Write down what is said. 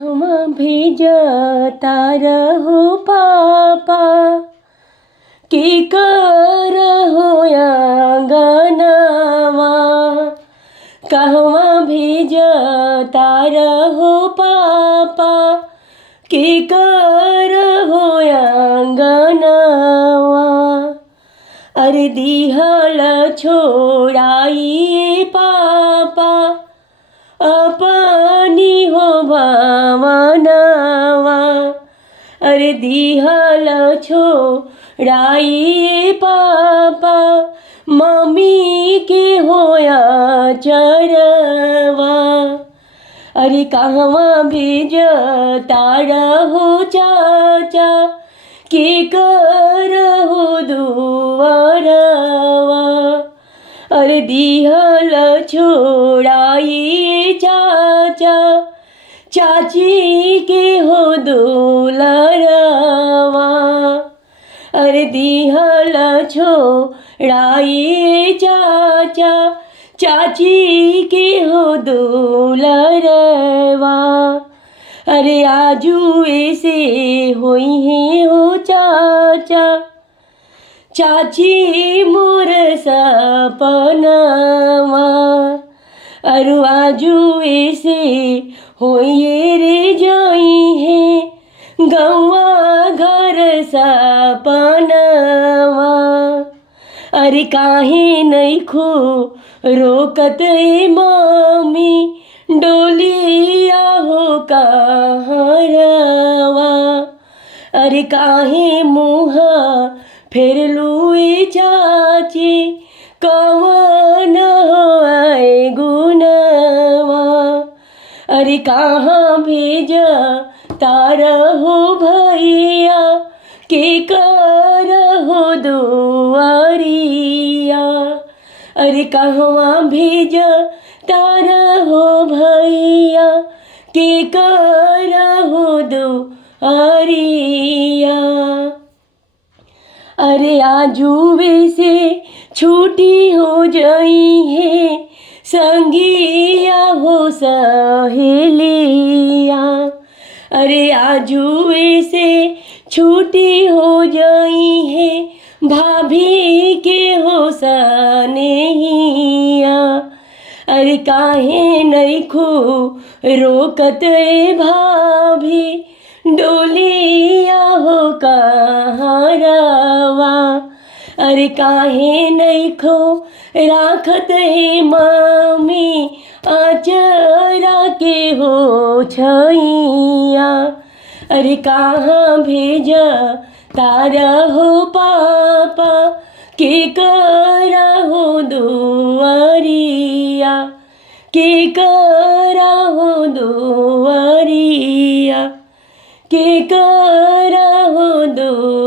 हम भेजता रहो पापा के करहो अंगनवा। कहवा भेजता रहो पापा के करहो अंगनवा। अरे दिहल छोड़ाइए पापा अपनी हो भावनवा। अरे दिहल छोड़ाइए पापा मम्मी के होया चरवा। अरे कहवा भेजता रहो चाचा के करहो दुआरवा। अरे दिहल छोड़ाइए चाचा चाची के हो दुलरवा। अरे दिहल छोड़ाइए चाचा चाची के हो दुलरवा। अरे आजू ऐसे होई है हो चाचा चाची मोर सपनवा। अरु आजू ऐसे होइए रे जाई है गौवा घर सपनवा। अरे काहे नहीं खो रोकत ए मम्मी डोलिया हो कहरवा। अरे काहे मुँह फेर लुए चाची कवन हो आए गुनवा। अरे कहाँ भेज तारहो भैया के करहो दुआरिया। अरे कहवा भेज तारहो भैया के करहो दुआरिया। अरे आजुवे से छुट्टी हो जाई है संगिया हो सहेलिया। अरे आजुवे से छुट्टी हो जाई है भाभी के हो सनेहिया। अरे काहे नहीं खो रोकत ए भाभी डोलिया हो कहरवा। अरे काहे नहीं खो राखत है मम्मी आचरा के हो छैया। अरे कहाँ भेज तारहो पापा के करहो दुआरिया के करहो दुआरिया के करहो दुआरिया।